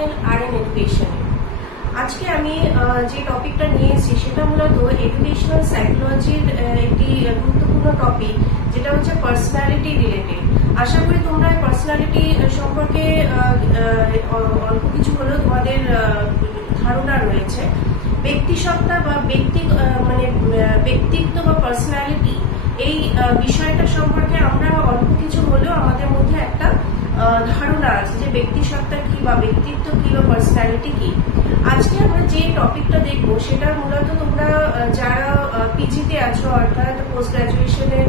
Channel আর.এন education. আজকে আমি যে টপিকটা নিয়ে এসেছি সেটা মূলত এডুকেশনাল সাইকোলজির একটি গুরুত্বপূর্ণ টপিক, যেটা হচ্ছে পার্সোনালিটি রিলেটেড। আশা করি তোমরা পার্সোনালিটি সম্পর্কে অল্প কিছু হলেও তোমাদের ধারণা রয়েছে। ব্যক্তিসত্তা বা ব্যক্তিত্ব বা পার্সোনালিটি, এই বিষয়টা সম্পর্কে আমরা অল্প কিছু হলেও আমাদের মধ্যে একটা ধারণা আছে যে ব্যক্তিসত্তা কি বা ব্যক্তিত্ব কি বা পার্সোনালিটি কি। আজকে আমরা যে টপিকটা দেখবো সেটা মূলত তোমরা যারা পিজিতে আছো, অর্থাৎ পোস্ট গ্রাজুয়েশনে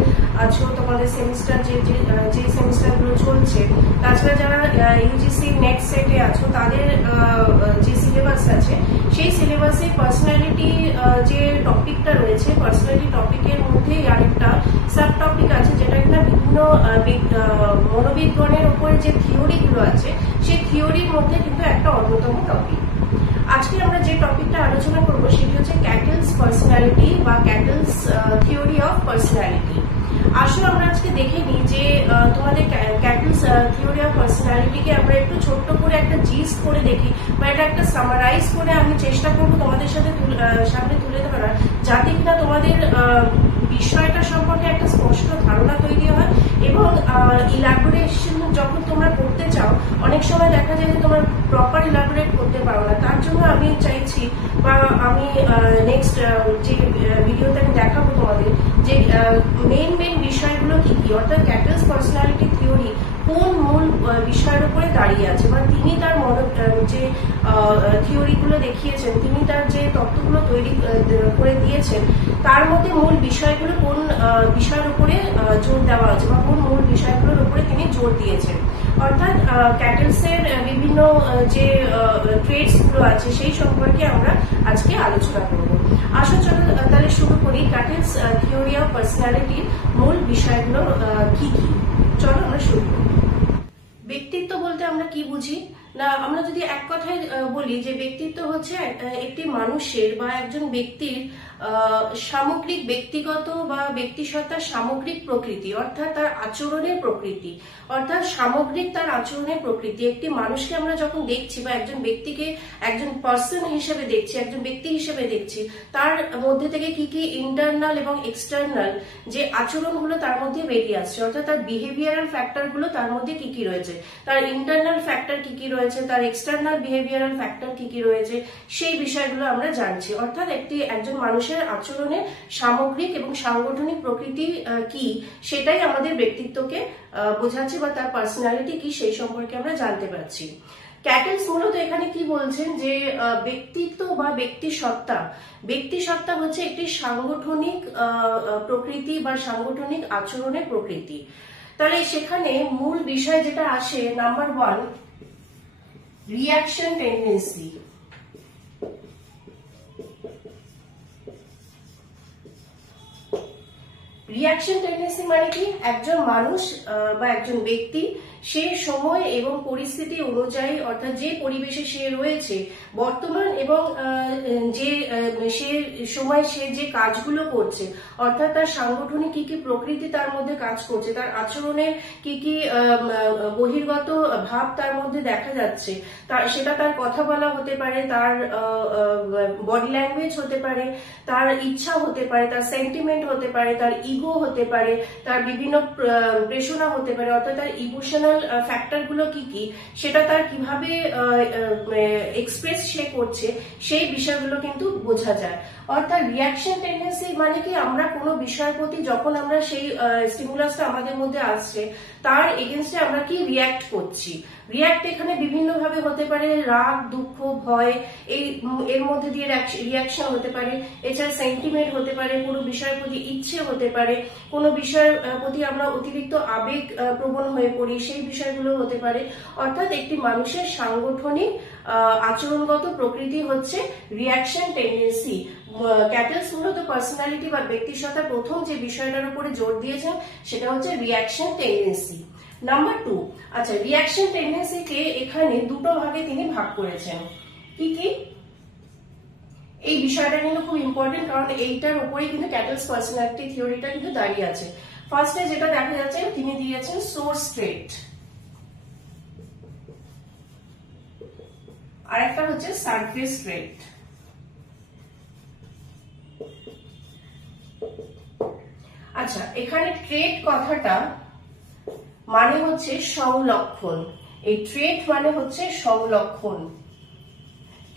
আছো, তোমাদের সেমিস্টার যে সেমিস্টারগুলো চলছে, তাছাড়া যারা ইউজিসি নেক্সট সেটে আছো, তাদের যে সিলেবাস আছে সেই সিলেবাসে পার্সোনালিটি যে টপিকটা রয়েছে, পার্সোনালিটি টপিকের মধ্যে আরেকটা সাব টপিক আছে যেটা কিনা বিভিন্ন মনোবিজ্ঞানের উপরে যে থিওরিগুলো আছে সেই থিওরির মধ্যে কিন্তু একটা অন্যতম টপিক। আজকে আমরা যে টপিকটা আলোচনা করবো সেটি হচ্ছে ক্যাটেলস পার্সোনালিটি বা ক্যাটেলস থিওরি অফ পার্সোনালিটি। আসলে আমরা আজকে দেখে নিই যে তোমাদের ক্যাটেলস থিওরি অফ পার্সোনালিটিকে আমরা একটু ছোট্ট করে একটা জিস্ট করে দেখি, বা এটা একটা সামারাইজ করে আমি চেষ্টা করবো তোমাদের সামনে তুলে ধরার, যাতে কিনা তোমাদের বিষয়টা সম্পর্কে একটা স্পষ্ট ধারণা তৈরি হয়। এবং ইলাবোরেশন যখন তোমরা করতে চাও, অনেক সময় দেখা যায় যে তোমরা প্রপার ইলাবোরেট করতে পারো না। তার জন্য আমি চাইছি, বা আমি নেক্সট যে ভিডিওতে আমি দেখাবো তোমাদের যে মেইন বিষয়গুলো কি কি, অর্থাৎ ক্যাটেলস পার্সোনালিটি থিওরি কোন মূল বিষয়ের উপরে দাঁড়িয়ে আছে, বা তিনি তার যে থিওরিগুলো দেখিয়েছেন, তিনি তার যে তত্ত্বগুলো তৈরি করে দিয়েছেন, তার মধ্যে মূল বিষয়গুলো কোন বিষয়ের উপরে জোর দেওয়া আছে, বা কোন মূল বিষয়গুলোর উপরে তিনি জোর দিয়েছেন। অর্থাৎ ক্যাটেলসের বিভিন্ন যে ট্রেডস গুলো আছে সেই সম্পর্কে আমরা আজকে আলোচনা করব। আসো চলো তাহলে শুরু করি ক্যাটেলস থিওরি অফ পার্সোনালিটির মূল বিষয়গুলো কি কি। চলো আমরা শুরু করি। ব্যক্তিত্ব বলতে আমরা কি বুঝি না, আমরা যদি এক কথায় বলি যে ব্যক্তিত্ব হচ্ছে একটি মানুষের বা একজন ব্যক্তির সামগ্রিক ব্যক্তিগত বা ব্যক্তিসত্তার সামগ্রিক প্রকৃতি, অর্থাৎ তার আচরণের প্রকৃতি, অর্থাৎ সামগ্রিক তার আচরণের প্রকৃতি। একটি মানুষকে আমরা যখন দেখছি বা একজন ব্যক্তিকে একজন পার্সন হিসেবে দেখছি, একজন ব্যক্তি হিসেবে দেখছি, তার মধ্যে থেকে কি কি ইন্টারনাল এবং এক্সটার্নাল যে আচরণগুলো তার মধ্যে বেরিয়ে আসছে, অর্থাৎ তার বিহেভিয়ারাল ফ্যাক্টরগুলো তার মধ্যে কি কি রয়েছে, তার ইন্টারনাল ফ্যাক্টর কি কি রয়েছে, তার এক্সটার্নাল বিহেভিয়ারাল ফ্যাক্টর কি কি রয়েছে, সেই বিষয়গুলো আমরা জানছি। অর্থাৎ একজন মানুষের আচরণের সামগ্রিক এবং সাংগঠনিক প্রকৃতি কি, সেটাই আমাদের ব্যক্তিত্বকে বোঝাচ্ছে, বা তার পার্সোনালিটি কি সেই সম্পর্কে আমরা জানতে পারছি। ক্যাটেলস মূলত এখানে কি বলছেন যে ব্যক্তিত্ব বা ব্যক্তিসত্তা হচ্ছে একটি সাংগঠনিক প্রকৃতি বা সাংগঠনিক আচরণের প্রকৃতি। তাহলে সেখানে মূল বিষয় যেটা আসে, number 1, reaction tendency. Reaction tendency মানে কি, একজন মানুষ বা একজন ব্যক্তি সে সময় এবং পরিস্থিতি অনুযায়ী, অর্থাৎ যে পরিবেশে সে রয়েছে বর্তমান এবং যে সে সময় সে যে কাজগুলো করছে, অর্থাৎ তার সাংগঠনিক কি কি প্রকৃতি তার মধ্যে কাজ করছে, তার আচরণের কি কি বহির্গত ভাব তার মধ্যে দেখা যাচ্ছে, সেটা তার কথা বলা হতে পারে, তার বডি ল্যাঙ্গুয়েজ হতে পারে, তার ইচ্ছা হতে পারে, তার সেন্টিমেন্ট হতে পারে, তার ইগো হতে পারে, তার বিভিন্ন প্রেষণা হতে পারে, অর্থাৎ তার ইমোশনাল ফ্যাক্টর গুলো কি কি, সেটা তার কিভাবে এক্সপ্রেস সে করছে, সেই বিষয়গুলো কিন্তু বোঝা যায়। অর্থাৎ রিঅ্যাকশন টেন্ডেন্সি মানে কি, আমরা কোনো বিষয়ের প্রতি যখন আমরা সেই স্টিমুলাসটা আমাদের মধ্যে আসছে, তার এগেনস্টে আমরা কি রিঅ্যাক্ট করছি। রিঅ্যাক্ট এখানে বিভিন্ন ভাবে হতে পারে, রাগ, দুঃখ, ভয়, এর মধ্যে দিয়ে রিঅ্যাকশন হতে পারে। এছাড়া সেন্টিমেন্ট হতে পারে, কোনো বিষয়ের প্রতি ইচ্ছে হতে পারে, কোনো বিষয়ের প্রতি আমরা অতিরিক্ত আবেগ প্রবণ হয়ে পড়ি, সেই বিষয়গুলো হতে পারে। অর্থাৎ একটি মানুষের সাংগঠনিক আচরণগত প্রকৃতি হচ্ছে রিঅ্যাকশন টেন্ডেন্সি। ক্যাটেলস মূলত পার্সোনালিটি বা ব্যক্তিসত্তার প্রথম যে বিষয়টার উপরে জোর দিয়েছেন সেটা হচ্ছে রিঅ্যাকশন টেন্ডেন্সি। নাম্বার 2, আচ্ছা, রিঅ্যাকশন টেন্ডেন্সিকে এখানে দুটো ভাগে তিনি ভাগ করেছেন। কি কি, এই বিষয়টা কিন্তু খুব ইম্পর্টেন্ট, কারণ এইটার উপরেই কিন্তু ক্যাটেলস পার্সোনালিটি থিওরিটা কিন্তু দাঁড়িয়ে আছে। ফার্স্টে যেটা দেখা যাচ্ছে, তিনি দিয়েছেন সোর্স ট্রেট। আর একটা হচ্ছে সারফেস ট্রেট। আচ্ছা, এখানে ট্রেট কথাটা মানে হচ্ছে সংলক্ষণ। এই ট্রেট মানে হচ্ছে সংলক্ষণ।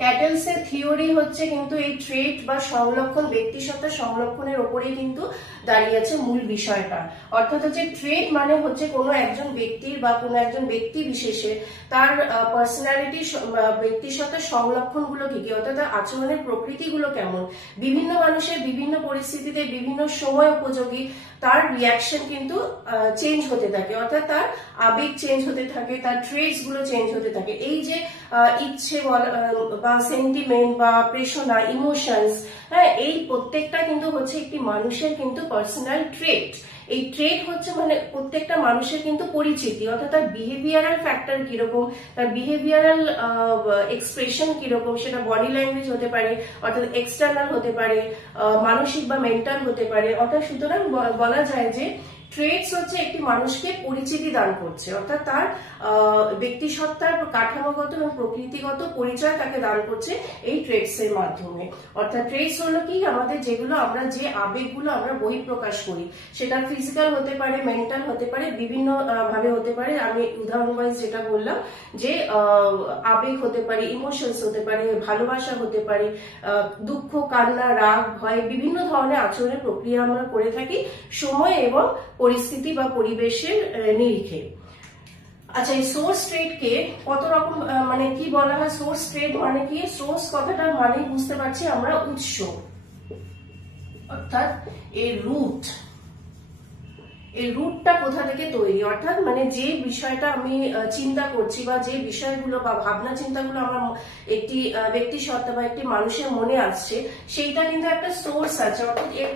ক্যাটেলস এর থিওরি হচ্ছে কিন্তু এই ট্রেট বা সংলক্ষণ, ব্যক্তিসত্তা সংলক্ষণের উপরেই কিন্তু দাঁড়িয়ে আছে মূল বিষয়টা। অর্থাৎ হচ্ছে ট্রেট মানে হচ্ছে কোনো একজন ব্যক্তির বা কোনো একজন ব্যক্তি বিশেষে তার পার্সোনালিটি, ব্যক্তিসত্তার সংলক্ষণ গুলো কি কি, অর্থাৎ তার আচরণের প্রকৃতি গুলো কেমন, বিভিন্ন মানুষের বিভিন্ন পরিস্থিতিতে বিভিন্ন সময় উপযোগী তার রিয়াকশন কিন্তু চেঞ্জ হতে থাকে, অর্থাৎ তার আবেগ চেঞ্জ হতে থাকে, তার ট্রেটস গুলো চেঞ্জ হতে থাকে। এই যে ইচ্ছে বা সেন্টিমেন্ট বা প্রেষণা, ইমোশনস, হ্যাঁ, এই প্রত্যেকটা কিন্তু হচ্ছে একটি মানুষের কিন্তু পার্সোনাল ট্রেট। এই ট্রেট হচ্ছে মানে প্রত্যেকটা মানুষের কিন্তু পরিচিতি, অর্থাৎ তার বিহেভিয়ারাল ফ্যাক্টর কিরকম, তার বিহেভিয়ারাল এক্সপ্রেশন কিরকম, সেটা বডি ল্যাঙ্গুয়েজ হতে পারে, অর্থাৎ এক্সটার্নাল হতে পারে, মানসিক বা মেন্টাল হতে পারে। অর্থাৎ সুতরাং বলা যায় যে ট্রেটস হচ্ছে একটি মানুষকে পরিচিতি দান করছে, অর্থাৎ তার ব্যক্তিসত্তার কাঠামোগত এবং প্রকৃতিগত পরিচয় তাকে দান করছে এই ট্রেটস এর মাধ্যমে। অর্থাৎ ট্রেটস হলো কি, আমাদের যেগুলো আমরা যে আবেগগুলো আমরা বহিঃপ্রকাশ করি, সেটা ফিজিক্যাল হতে পারে, মেন্টাল হতে পারে, বিভিন্ন ভাবে হতে পারে। আমি উদাহরণ ওয়াইজ যেটা বললাম যে আবেগ হতে পারে, ইমোশনস হতে পারে, ভালোবাসা হতে পারে, দুঃখ, কান্না, রাগ, ভয়, বিভিন্ন ধরনের আচরণের প্রক্রিয়া আমরা করে থাকি সময় এবং পরিস্থিতি বা পরিবেশের নিরিখে। আচ্ছা, এই সোর্স ট্রেট কে কত রকম মানে কি বলা হয়? সোর্স ট্রেট মানে কি? সোর্স কথাটা মানে বুঝতে পারছি আমরা উৎস, অর্থাৎ এই রুট, এই রুটটা কোথা থেকে তৈরি, অর্থাৎ মানে যে বিষয়টা আমি চিন্তা করছি বা যে বিষয়গুলো বা ভাবনা চিন্তাগুলো আমার একটি ব্যক্তিসত্তা বা একটি মানুষের মনে আসছে, সেইটা কিন্তু একটা সোর্স আছে, অর্থাৎ এর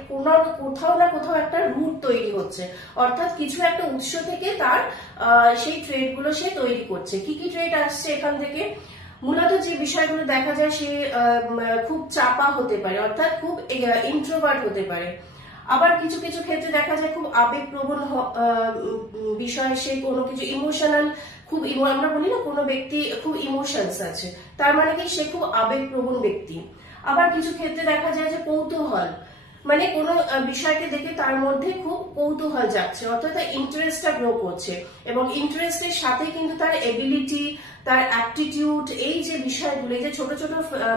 কোথাও না কোথাও একটা রুট তৈরি হচ্ছে, অর্থাৎ কিছু একটা উৎস থেকে তার সেই ট্রেড গুলো সে তৈরি করছে। কি কি ট্রেড আসছে এখান থেকে? মূলত যে বিষয়গুলো দেখা যায় সে খুব চাপা হতে পারে, অর্থাৎ খুব ইন্ট্রোভার্ট হতে পারে। আবার কিছু কিছু ক্ষেত্রে দেখা যায় খুব আবেগপ্রবণ বিষয়, সে কোনো কিছু ইমোশনাল, খুব আমরা বলি না কোনো ব্যক্তি খুব ইমোশনস আছে, তার মানে কি সে খুব আবেগপ্রবণ ব্যক্তি। আবার কিছু ক্ষেত্রে দেখা যায় যে কৌতূহল, মানে কোনো বিষয়কে দেখে তার মধ্যে খুব কৌতূহল যাচ্ছে, অর্থাৎ তার ইন্টারেস্টটা গ্রো করছে, এবং ইন্টারেস্টের সাথে কিন্তু তার এবিলিটি, তার অ্যাপটিটিউড, এই যে বিষয়গুলো, এই যে ছোট ছোট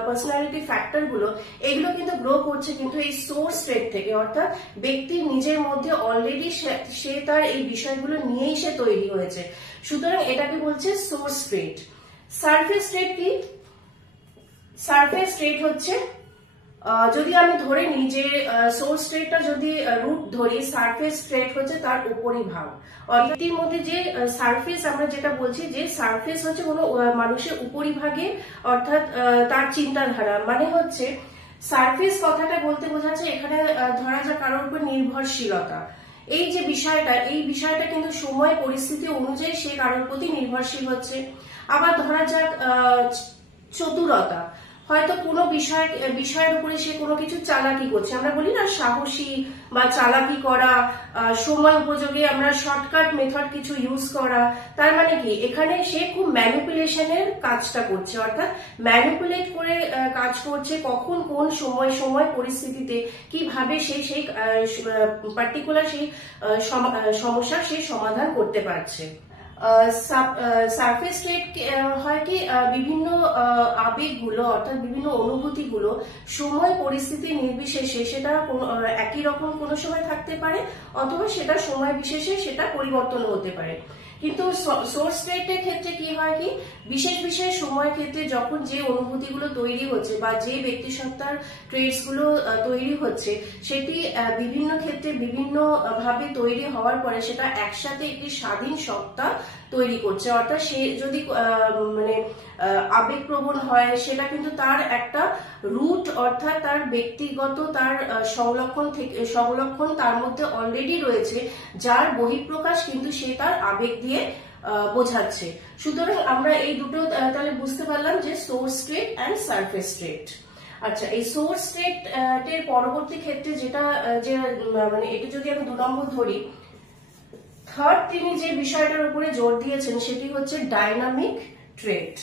পার্সোনালিটি ফ্যাক্টর গুলো, এগুলো কিন্তু গ্রো করছে কিন্তু এই সোর্স ট্রেট থেকে, অর্থাৎ ব্যক্তির নিজের মধ্যে অলরেডি সে তার এই বিষয়গুলো নিয়েই সে তৈরি হয়েছে। সুতরাং এটাকে বলছে সোর্স ট্রেট। সারফেস ট্রেট কি? সারফেস ট্রেট হচ্ছে, যদি আমি ধরে নিই যে সোর্স ট্রেটটা যদি রুট ধরি, সারফেস ট্রেট হচ্ছে তার উপরিভাগ, অর্থাৎ এর মধ্যে যে সারফেস, আমরা যেটা বলছি যে সারফেস হচ্ছে কোনো মানুষের উপরিভাগে, অর্থাৎ তার চিন্তাধারা, মানে হচ্ছে সারফেস কথাটা বলতে বোঝাচ্ছে এখানে ধরা যাক কারোর উপর নির্ভরশীলতা, এই যে বিষয়টা, এই বিষয়টা কিন্তু সময় পরিস্থিতি অনুযায়ী সে কারোর প্রতি নির্ভরশীল হচ্ছে। আবার ধরা যাক চতুরতা, হয়তো কোনো বিষয়ের উপরে সে কোনো কিছু চালাকি করছে, আমরা বলি না সাহসী বা চালাকি করা, সময় উপযোগী আমরা শর্টকাট মেথড কিছু ইউজ করা, তার মানে কি এখানে সে খুব ম্যানিপুলেশনের কাজটা করছে, অর্থাৎ ম্যানিপুলেট করে কাজ করছে, কখন কোন সময় পরিস্থিতিতে কিভাবে সেই পার্টিকুলার সেই সমস্যা সে সমাধান করতে পারছে। সারফেস ট্রেট হয় কি, বিভিন্ন আবেগগুলো, অর্থাৎ বিভিন্ন অনুভূতিগুলো সময় পরিস্থিতি নির্বিশেষে সেটা একই রকম কোনো সময় থাকতে পারে, অথবা সেটা সময় বিশেষে সেটা পরিবর্তন হতে পারে। কিন্তু সোর্স ট্রেটের ক্ষেত্রে কি হয় কি, বিশেষ বিশেষ সময়ের ক্ষেত্রে যখন যে অনুভূতিগুলো তৈরি হচ্ছে বা যে ব্যক্তিসত্তার ট্রেটস গুলো তৈরি হচ্ছে, সেটি বিভিন্ন ক্ষেত্রে বিভিন্ন ভাবে তৈরি হওয়ার পরে সেটা একসাথে একটি স্বাধীন সত্তা তৈরি করছে। অর্থাৎ সে যদি মানে আবেগপ্রবণ হয়, সেটা কিন্তু তার একটা রুট, অর্থাৎ তার ব্যক্তিগত তার সংলক্ষণ তার মধ্যে অলরেডি রয়েছে, যার বহিঃপ্রকাশ কিন্তু সে তার আবেগ দিয়ে বোঝাচ্ছে। সুতরাং আমরা এই দুটো তাহলে বুঝতে পারলাম যে সোর্স ট্রেট অ্যান্ড সারফেস ট্রেট। আচ্ছা, এই সোর্স ট্রেট এর পরবর্তী ক্ষেত্রে যেটা যে মানে এটা যদি আমি 2 নম্বর ধরি, থার্ড তিনি যে বিষয়টার উপরে জোর দিয়েছেন সেটি হচ্ছে ডাইনামিক ট্রেট।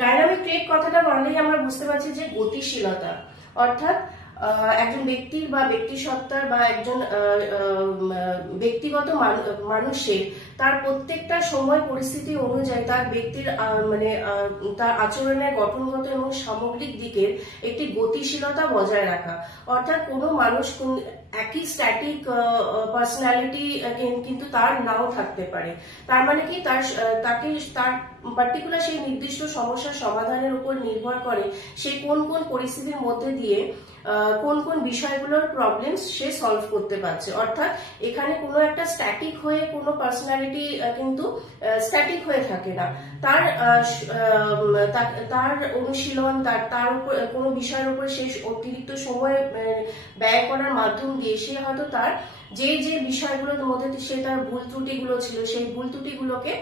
ডাইনামিক ট্রেড কথাটা মানলেই আমরা বুঝতে পারছি যে গতিশীলতা, অর্থাৎ একজন ব্যক্তির বা ব্যক্তি সত্তার বা একজন ব্যক্তিগত মানুষের তার প্রত্যেকটা সময় পরিস্থিতি অনুযায়ী তার ব্যক্তির তার আচরণের গঠনগত এবং সামগ্রিক দিকের একটি গতিশীলতা বজায় রাখা। অর্থাৎ কোনো মানুষ একই স্ট্যাটিক পার্সোনালিটি কিন্তু তার নাও থাকতে পারে। তার মানে কি তাকে তার পার্টিকুলার সেই নির্দিষ্ট সমস্যার সমাধানের উপর নির্ভর করে সে কোন কোন পরিস্থিতির মধ্যে দিয়ে কোন কোন বিষয়গুলোর প্রবলেম সে সলভ করতে পারছে। অর্থাৎ এখানে কোনো একটা স্ট্যাটিক হয়ে কোনো পার্সোনালিটি কিন্তু স্ট্যাটিক হয়ে থাকে না। তার অনুশীলন, তার উপর কোনো বিষয়ের উপর সে অতিরিক্ত সময় ব্যয় করার মাধ্যম দিয়ে সে হয়তো তার যে বিষয়গুলোর মধ্যে সে তার ভুল ত্রুটিগুলো ছিল সেই ভুল ত্রুটিগুলোকে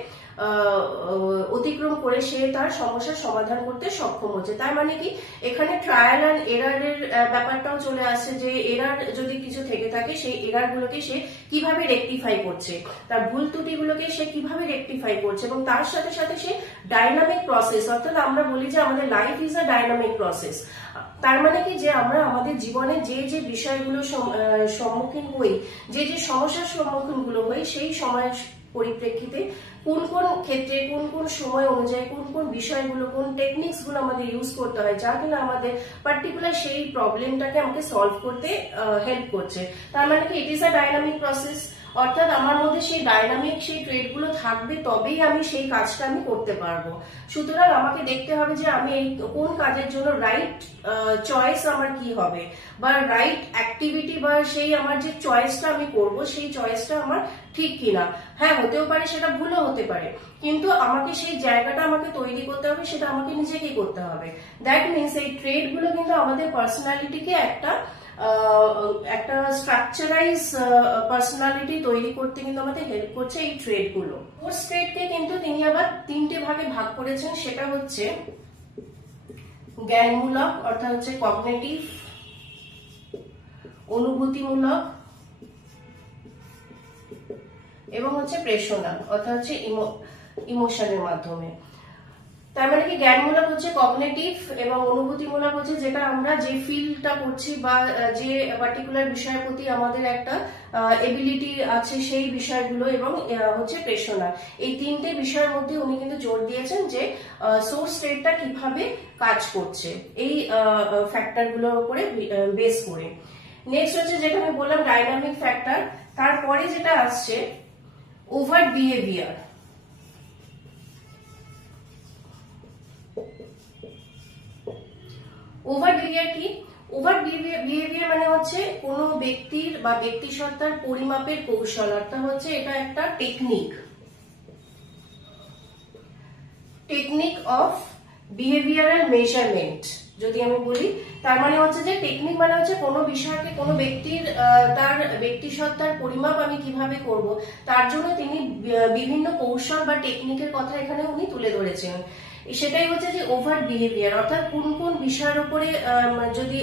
অতিক্রম করে সে তার সমস্যার সমাধান করতে সক্ষম হচ্ছে। তার মানে কি এখানে ট্রায়াল অ্যান্ড এরারের ব্যাপারটাও চলে আসছে, যে এরার যদি কিছু থেকে থাকে সেই এরার গুলোকে সে কিভাবে রেকটিফাই করছে, তার ভুল ত্রুটিগুলোকে সে কিভাবে রেকটিফাই করছে, এবং তার সাথে সাথে সে ডাইনামিক প্রসেস, অর্থাৎ আমরা বলি যে আমাদের life is a dynamic process. তার মানে কি যে আমরা আমাদের জীবনে যে বিষয়গুলো সম্মুখীন হই, যে সমস্যার সম্মুখীন গুলো হই, সেই সময়ের পরিপ্রেক্ষিতে কোন কোন ক্ষেত্রে কোন কোন সময় অনুযায়ী কোন কোন বিষয়গুলো কোন টেকনিক্স গুলো আমাদের ইউজ করতে হয় যা কিনা আমাদের পার্টিকুলার সেই প্রবলেমটাকে আমাকে সলভ করতে হেল্প করছে। তার মানে কি it is a dynamic process, অর্থাৎ আমার মধ্যে সেই ডাইনামিক সেই ট্রেড গুলো থাকবে তবেই আমি সেই কাজটা আমি করতে পারবো। সুতরাং আমাকে দেখতে হবে যে আমি কোন কাজের জন্য রাইট চয়েস আমার কি হবে, বা রাইট অ্যাক্টিভিটি বা সেই আমার যে চয়েসটা আমি করব সেই চয়েসটা আমার ঠিক কিনা। হ্যাঁ, হতেও পারে সেটা ভুলও হতে পারে, কিন্তু আমাকে সেই জায়গাটা আমাকে তৈরি করতে হবে, সেটা আমাকে নিজেকেই করতে হবে। দ্যাট মিনস এই ট্রেড গুলো কিন্তু আমাদের পার্সোনালিটিকে একটা স্ট্রাকচারাইজ পার্সোনালিটি তৈরি করতে কিন্তু আমাদের হেল্প করছে এই ট্রেড গুলো। ফোর্থ ট্রেডকে কিন্তু তিনি আবার 3টে ভাগে ভাগ করেছেন, সেটা হচ্ছে জ্ঞানমূলক অর্থাৎ হচ্ছে কগনিটিভ, অনুভূতিমূলক এবং হচ্ছে প্রেষণা অর্থাৎ হচ্ছে ইমোশনের মাধ্যমে। তার মানে কি জ্ঞানমূলক হচ্ছে কগনিটিভ এবং অনুভূতিমূলক হচ্ছে যেটা আমরা যে ফিলটা করছি বা যে পার্টিকুলার বিষয়ের প্রতি আমাদের একটা এবিলিটি আছে সেই বিষয়গুলো, এবং হচ্ছে প্রেষণা। এই 3টে বিষয়ের মধ্যে উনি কিন্তু জোর দিয়েছেন যে সোর্স স্টেটটা কিভাবে কাজ করছে এই ফ্যাক্টর গুলোর উপরে বেস করে। নেক্সট হচ্ছে যেটা আমি বললাম ডাইনামিক ফ্যাক্টর, তারপরে যেটা আসছে ওভার্ট বিহেভিয়ার। ওভার বিহেভিয়ার কি? ওভার বিহেভিয়ার মানে হচ্ছে কোনো ব্যক্তির বা ব্যক্তি সত্তার পরিমাপের কৌশল, অর্থাৎ হচ্ছে এটা একটা টেকনিক অফ বিহেভিয়ারাল মেজারমেন্ট যদি আমি বলি। তার মানে হচ্ছে যে টেকনিক মানে হচ্ছে কোনো বিষয়কে কোনো ব্যক্তির তার ব্যক্তি সত্তার পরিমাপ আমি কিভাবে করব, তার জন্য তিনি বিভিন্ন কৌশল বা টেকনিকের কথা এখানে উনি তুলে ধরেছেন। সেটাই হচ্ছে যে ওভার বিহেভিয়ার, অর্থাৎ কোন কোন বিষয়ের উপরে যদি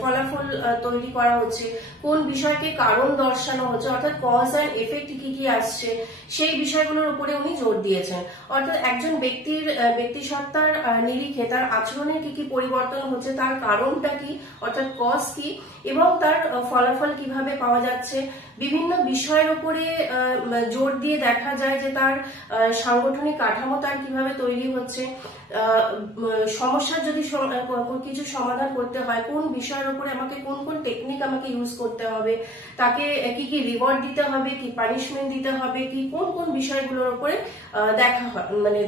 ফলাফল তৈরি করা হচ্ছে, কোন বিষয়কে কারণ দর্শানো হচ্ছে, অর্থাৎ কজ অ্যান্ড এফেক্ট কি কি আসছে সেই বিষয়গুলোর উপরে উনি জোর দিয়েছেন। অর্থাৎ একজন ব্যক্তি সত্তার নিরিখে তার আচরণের কি কি পরিবর্তন হচ্ছে, তার কারণটা কি অর্থাৎ কজ কি, এবং তার ফলাফল কিভাবে পাওয়া যাচ্ছে। বিভিন্ন বিষয়ের উপরে জোর দিয়ে দেখা যায় যে তার সাংগঠনিক কাঠামো তার কিভাবে তৈরি হচ্ছে, সমস্যার যদি কিছু সমাধান করতে হয় কোন বিষয়ের উপরে আমাকে কোন কোন টেকনিক আমাকে ইউজ করতে হবে, তাকে কি কি রিওয়ার্ড দিতে হবে, কি পানিশমেন্ট দিতে হবে, কি কোন কোন বিষয়গুলোর উপরে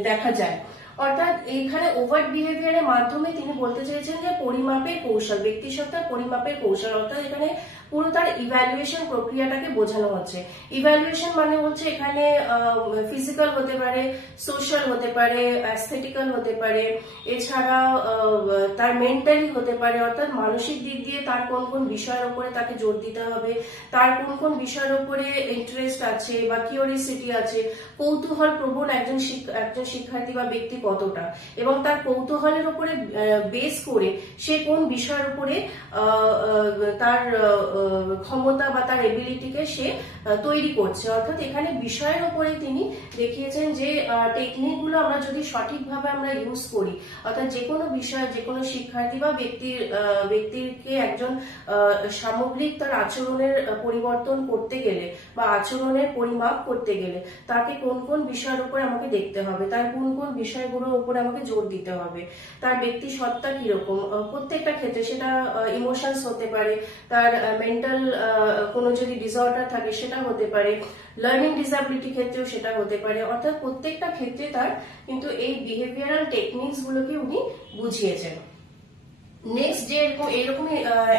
দেখা যায়। অর্থাৎ এখানে ওভার বিহেভিয়ারের মাধ্যমে তিনি বলতে চেয়েছেন যে পরিমাপের কৌশল, ব্যক্তিসত্তার পরিমাপের কৌশল, অর্থাৎ এখানে পুরো তার ইভ্যালুয়েশন প্রক্রিয়াটাকে বোঝানো হচ্ছে। ইভ্যালুয়েশন মানে হচ্ছে এখানে ফিজিক্যাল হতে পারে, সোশ্যাল হতে পারে, অ্যাস্থেটিক্যাল হতে পারে, এছাড়া তার মেন্টালি হতে পারে, অর্থাৎ মানসিক দিক দিয়ে তার কোন কোন বিষয়ের উপরে তাকে জোর দিতে হবে, তার কোন কোন বিষয়ের উপরে ইন্টারেস্ট আছে বা কিউরিওসিটি আছে, কৌতূহল প্রবণ একজন শিক্ষার্থী বা ব্যক্তি কতটা, এবং তার কৌতূহলের উপরে বেস করে সে কোন বিষয়ের উপরে তার ক্ষমতা বা তার এবিলিটিকে সে তৈরি করছে। অর্থাৎ এখানে বিষয়ের উপরে তিনি দেখিয়েছেন যে টেকনিকগুলো আমরা যদি সঠিকভাবে আমরা ইউজ করি, অর্থাৎ যে কোনো বিষয়, যে কোনো শিক্ষার্থী বা ব্যক্তিকে একজন সামগ্রিক তার আচরণের পরিবর্তন করতে গেলে বা আচরণের পরিমাপ করতে গেলে তাকে কোন কোন বিষয়ের উপরে আমাকে দেখতে হবে, তার কোন কোন বিষয়গুলোর উপরে আমাকে জোর দিতে হবে, তার ব্যক্তি সত্তা কিরকম প্রত্যেকটা ক্ষেত্রে, সেটা ইমোশনস হতে পারে, তার মেন্টাল কোনো যদি ডিসঅর্ডার থাকে সেটা হতে পারে, লার্নিং ডিসএবিলিটি ক্ষেত্রেও সেটা হতে পারে। অর্থাৎ প্রত্যেকটা ক্ষেত্রে তার কিন্তু এই বিহেভিয়ারাল টেকনিক্স গুলোকে উনি বুঝিয়েছেন। নেক্সট যে এইরকমই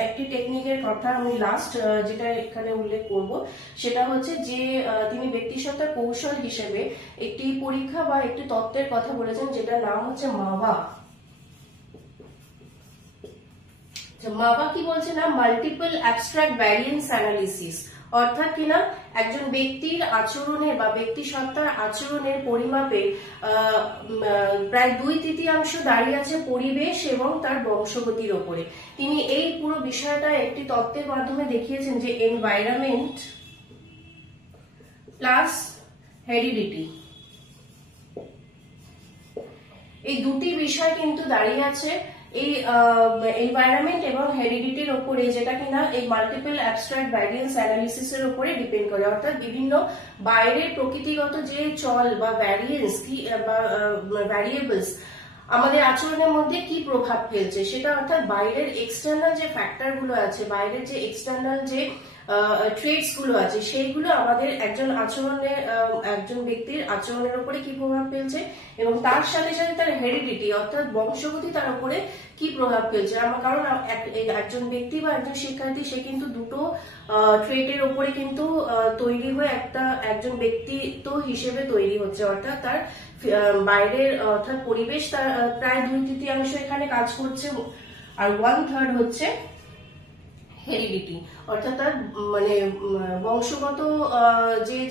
একটি টেকনিকের কথা আমি লাস্ট যেটা এখানে উল্লেখ করব, সেটা হচ্ছে যে তিনি ব্যক্তিসত্তার কৌশল হিসেবে একটি পরীক্ষা বা একটি তত্ত্বের কথা বলেছেন, যেটার নাম হচ্ছে মাভা। মাভা কি বলছে না, মাল্টিপল অ্যাবস্ট্রাক্ট ভ্যারিয়েন্স অ্যানালিসিস। অর্থাৎ কিনা একজন ব্যক্তির আচরণের বা ব্যক্তি সত্তার আচরণের পরিমাপে প্রায় 2/3 দাঁড়িয়ে আছে পরিবেশ এবং তার বংশগতির ওপরে। তিনি এই পুরো বিষয়টা একটি তত্ত্বের মাধ্যমে দেখিয়েছেন যে এনভায়রনমেন্ট প্লাস হেরিডিটি, এই দুটি বিষয় কিন্তু দাঁড়িয়ে আছে এই এনভায়রনমেন্ট এবং হেরিডিটির উপরে, যেটা কিনা এই মাল্টিপল অ্যাবস্ট্রাক্ট ভ্যারিয়েন্স অ্যানালিসিস এর উপরে ডিপেন্ড করে। অর্থাৎ বিভিন্ন বাইরের প্রকৃতিগত যে চল বা ভ্যারিয়েন্স কি বা ভ্যারিয়েবলস আমাদের আচরণের মধ্যে কি প্রভাব ফেলছে সেটা, অর্থাৎ বাইরের এক্সটার্নাল যে ফ্যাক্টর গুলো আছে, বাইরের যে এক্সটার্নাল যে ট্রেটস গুলো আছে, সেইগুলো আমাদের একজন ব্যক্তির আচরণের উপরে কি প্রভাব ফেলছে, এবং তার সাথে সাথে তার হেরিডিটি অর্থাৎ বংশগতি তার উপরে কি প্রভাব ফেলছে। কারণ একজন ব্যক্তি বা একজন শিক্ষার্থী সে কিন্তু দুটো ট্রেটের উপরে কিন্তু তৈরি হয়ে একজন ব্যক্তিত্ব হিসেবে তৈরি হচ্ছে। অর্থাৎ তার বাইরের অর্থাৎ পরিবেশ তার প্রায় 2/3 এখানে কাজ করছে, আর 1/3 হচ্ছে হেরিডিটি, অর্থাৎ তার মানে বংশগত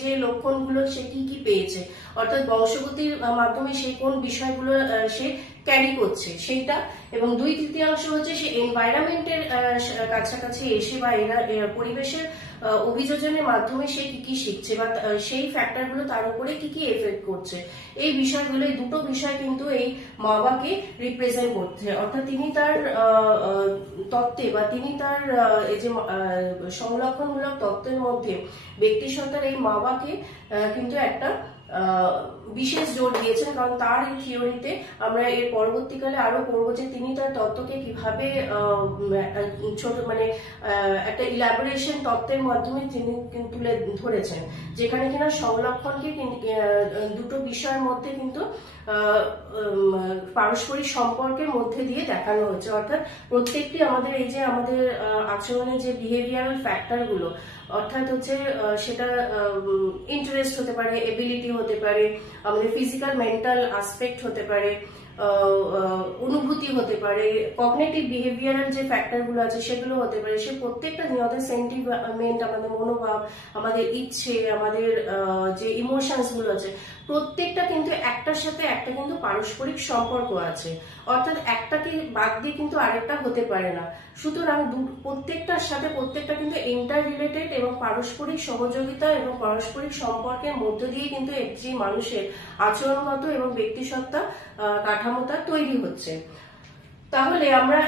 যে লক্ষণগুলো সে কি কি পেয়েছে, অর্থাৎ বংশগতির মাধ্যমে সে কোন বিষয়গুলো সে ক্যারি করছে সেইটা, এবং 2/3 হচ্ছে সে এনভায়রনমেন্টের কাছাকাছি এসে বা পরিবেশের অভিযোজনের মাধ্যমে সে কি কি শিখছে বা সেই ফ্যাক্টরগুলো তার উপরে কি কি এফেক্ট করছে। এই বিষয়গুলো, এই দুটো বিষয় কিন্তু এই মাভাকে রিপ্রেজেন্ট করছে। অর্থাৎ তিনি তার তত্ত্বে বা তিনি তার এই যে সংরক্ষণমূলক তত্ত্বের মধ্যে ব্যক্তিসত্তার এই মাভাকে কিন্তু একটা বিশেষ জোর দিয়েছেন, কারণ তার এই থিওরিতে আমরা এর পরবর্তীকালে আরো পড়বো যে তিনি তার তত্ত্বকে কিভাবে ছোট মানে একটা ইলাবোরেশন তত্ত্বের মাধ্যমে তিনি তুলে ধরেছেন, যেখানে কিনা সংরক্ষণকে দুটো বিষয়ের মধ্যে কিন্তু পারস্পরিক সম্পর্কের মধ্যে দিয়ে দেখানো হচ্ছে। অর্থাৎ প্রত্যেকটি আমাদের এই যে আমাদের আচরণের যে বিহেভিয়ারাল ফ্যাক্টর গুলো, অর্থাৎ হচ্ছে সেটা ইন্টারেস্ট হতে পারে, এবিলিটি হতে পারে, আমাদের ফিজিক্যাল মেন্টাল আসপেক্ট হতে পারে, অনুভূতি হতে পারে, কগনিটিভ বিহেভিয়ারাল যে ফ্যাক্টর গুলো আছে সেগুলো হতে পারে। সে প্রত্যেকটা আমাদের সেন্টিমেন্ট, আমাদের মনোভাব, আমাদের ইচ্ছে, আমাদের যে ইমোশনস গুলো আছে, প্রত্যেকটা কিন্তু একটার সাথে একটা কিন্তু পারস্পরিক সম্পর্ক আছে। অর্থাৎ একটাকে বাদ দিয়ে কিন্তু আরেকটা হতে পারে না। সুতরাং প্রত্যেকটার সাথে প্রত্যেকটা কিন্তু ইন্টার রিলেটেড এবং পারস্পরিক সহযোগিতা এবং পারস্পরিক সম্পর্কের মধ্য দিয়ে কিন্তু একটি মানুষের আচরণগত এবং ব্যক্তিসত্তা কাঠামোটা তৈরি হচ্ছে। তাহলে আমরা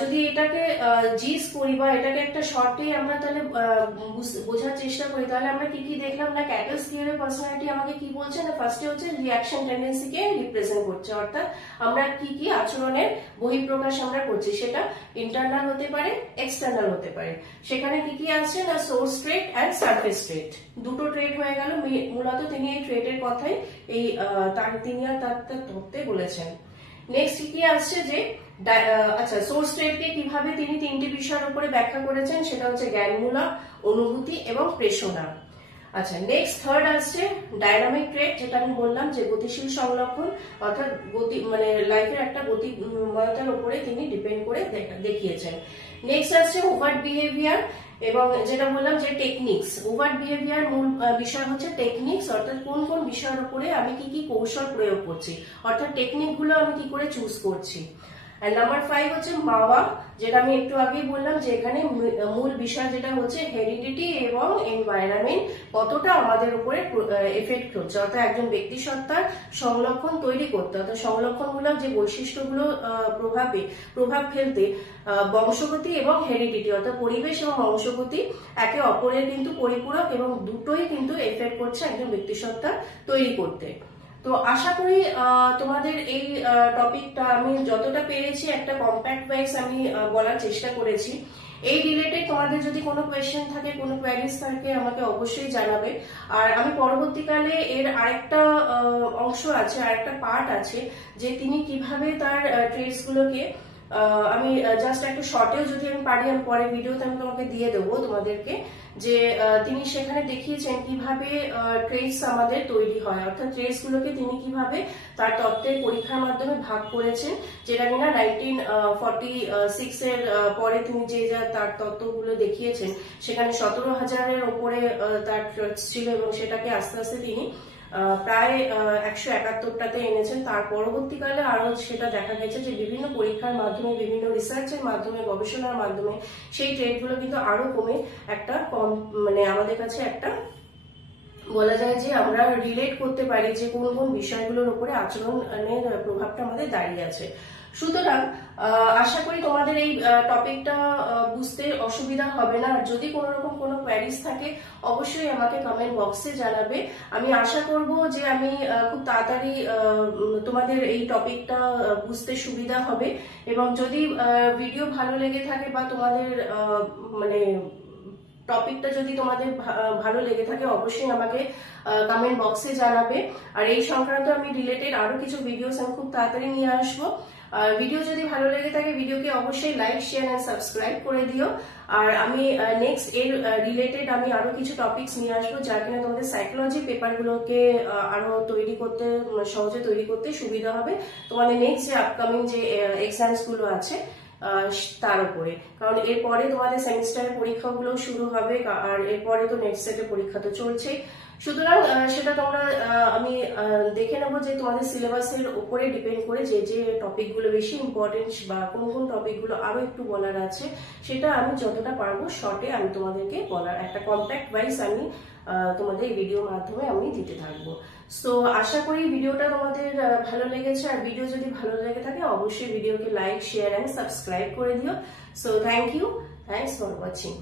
যদি এটাকে জিস করি বা এটাকে একটা শর্টে আমরা তাহলে বোঝার চেষ্টা করি, তাহলে আমরা কি কি দেখলাম না, ক্যাটলস থিওরি অফ পার্সোনালিটি আমাকে কি বলছে না, ফার্স্টে হচ্ছে রিঅ্যাকশন টেন্ডেন্সিকে রিপ্রেজেন্ট করছে। অর্থাৎ আমরা কি কি আচরণের বহিঃপ্রকাশ আমরা করছি, সেটা ইন্টারনাল হতে পারে, এক্সটার্নাল হতে পারে। সেখানে কি কি আছে না, সোর্স ট্রেট অ্যান্ড সারফেস ট্রেট, দুটো ট্রেট হয়ে গেল। মূলত তিনি এই ট্রেটের কথাই এই তিনি আর তার তত্ত্বে বলেছেন। নেক্সট কি আসছে যে আচ্ছা, সোর্স ট্রেটকে কিভাবে তিনি তিনটি বিষয়ের উপরে ব্যাখ্যা করেছেন, সেটা হচ্ছে জ্ঞানমূলক, অনুভূতি এবং প্রেষণা। আচ্ছা, নেক্সট থার্ড আসছে ডায়নামিক ট্রেট, যেটা আমি বললাম যে গতিশীল সংরক্ষণ, অর্থাৎ গতি মানে লাইফের একটা গতিময়তার উপরে তিনি ডিপেন্ড করে দেখিয়েছেন। নেক্সট আসছে ওভার্ট বিহেভিয়ার, এবং যেটা বললাম যে টেকনিক্স। ওভার্ট বিহেভিয়ার মূল বিষয় হচ্ছে টেকনিক্স, অর্থাৎ কোন কোন বিষয়ের উপরে আমি কি কি কৌশল প্রয়োগ করছি, অর্থাৎ টেকনিক গুলো আমি কি করে চুজ করছি। আর নাম্বার 5 হচ্ছে মাওয়া, যেটা আমি একটু আগেই বললাম যে এখানে মূল বিষয় যেটা হচ্ছে হেরিডিটি এবং এনভায়রনমেন্ট কতটা আমাদের উপরে এফেক্ট হচ্ছে, অর্থাৎ একজন ব্যক্তি সত্তার সংলক্ষণ তৈরি করতে, অর্থাৎ সংলক্ষণমূলক যে বৈশিষ্ট্যগুলো প্রভাব ফেলতে বংশগতি এবং হেরিডিটি অর্থাৎ পরিবেশ এবং বংশগতি একে অপরের কিন্তু পরিপূরক এবং দুটোই কিন্তু এফেক্ট করছে একজন ব্যক্তি সত্তা তৈরি করতে। তো আশা করি তোমাদের এই টপিকটা আমি যতটা পেরেছি একটা কম্প্যাক্ট ওয়াইজ আমি বলার চেষ্টা করেছি। এই রিলেটেড তোমাদের যদি কোনো কোয়েশ্চেন থাকে, কোনো কোয়ারিজ থাকে, আমাকে অবশ্যই জানাবে। আর আমি পরবর্তীকালে এর আরেকটা অংশ আছে, আরেকটা পার্ট আছে যে তিনি কিভাবে তার ট্রেডস গুলোকে আমি জাস্ট একটু শর্টেও যদি আমি পারি, আমি পরে ভিডিওতে আমি তোমাকে দিয়ে দেবো তোমাদেরকে, যে তিনি সেখানে দেখিয়েছেন কিভাবে ট্রেডস আমাদের তৈরি হয়, অর্থাৎ ট্রেডস গুলোকে তিনি কিভাবে তার তত্ত্বের পরীক্ষার মাধ্যমে ভাগ করেছেন, যেটা কিনা 1946 এর পরে তিনি যে তার তত্ত্বগুলো দেখিয়েছেন সেখানে 17,000-এর উপরে তার ট্রেডস ছিল এবং সেটাকে আস্তে আস্তে তিনি প্রায় 171টাতে এনেছেন। তার পরবর্তীকালে আরো সেটা দেখা গেছে যে বিভিন্ন পরীক্ষার মাধ্যমে, বিভিন্ন রিসার্চের মাধ্যমে, গবেষণার মাধ্যমে সেই ট্রেডগুলো কিন্তু আরো কমে একটা মানে আমাদের কাছে একটা বলা যায় যে আমরা রিলেট করতে পারি যে কোন কোন বিষয়গুলোর উপরে আচরণের প্রভাবটা আমাদের দাঁড়িয়ে আছে। সুতরাং আশা করি তোমাদের এই টপিকটা বুঝতে অসুবিধা হবে না। আর যদি কোনো রকম কোনো কোয়ারিজ থাকে অবশ্যই আমাকে কমেন্ট বক্সে জানাবে। আমি আশা করব যে আমি খুব তাড়াতাড়ি তোমাদের এই টপিকটা বুঝতে সুবিধা হবে। এবং যদি ভিডিও ভালো লেগে থাকে বা তোমাদের মানে টপিকটা যদি তোমাদের ভালো লেগে থাকে অবশ্যই আমাকে কমেন্ট বক্সে জানাবে। আর এই সংক্রান্ত আমি রিলেটেড আরো কিছু ভিডিওস আমি খুব তাড়াতাড়ি নিয়ে আসবো। ভিডিও যদি ভালো লেগে থাকে ভিডিওকে অবশ্যই লাইক, শেয়ার এন্ড সাবস্ক্রাইব করে দিও। আর আমি নেক্সট এর রিলেটেড আমি আরো কিছু টপিকস নিয়ে আসবো যা কিনা তোমাদের সাইকোলজি পেপারগুলোকে আরো তৈরি করতে, সহজে তৈরি করতে সুবিধা হবে তোমাদের নেক্সট যে আপকামিং যে এক্সামস গুলো আছে তার উপরে। কারণ এরপরে তোমাদের সেমিস্টারের পরীক্ষাগুলো শুরু হবে আর এরপরে তো নেক্সট সেটের পরীক্ষা তো চলছে। সুতরাং সেটা তোমরা আমি দেখে নেবো যে তোমাদের সিলেবাসের উপরে ডিপেন্ড করে যে যে টপিকগুলো বেশি ইম্পর্টেন্ট বা কোন কোন টপিকগুলো আরো একটু বলার আছে সেটা আমি যতটা পারবো শর্টে আমি তোমাদেরকে বলার একটা কম্প্যাক্ট ওয়াইজ আমি তোমাদের এই ভিডিওর মাধ্যমে আমি দিতে থাকবো। সো আশা করি ভিডিওটা তোমাদের ভালো লেগেছে। আর ভিডিও যদি ভালো লেগে থাকে অবশ্যই ভিডিওকে লাইক, শেয়ার এন্ড সাবস্ক্রাইব করে দিও। So thank you, thanks for watching.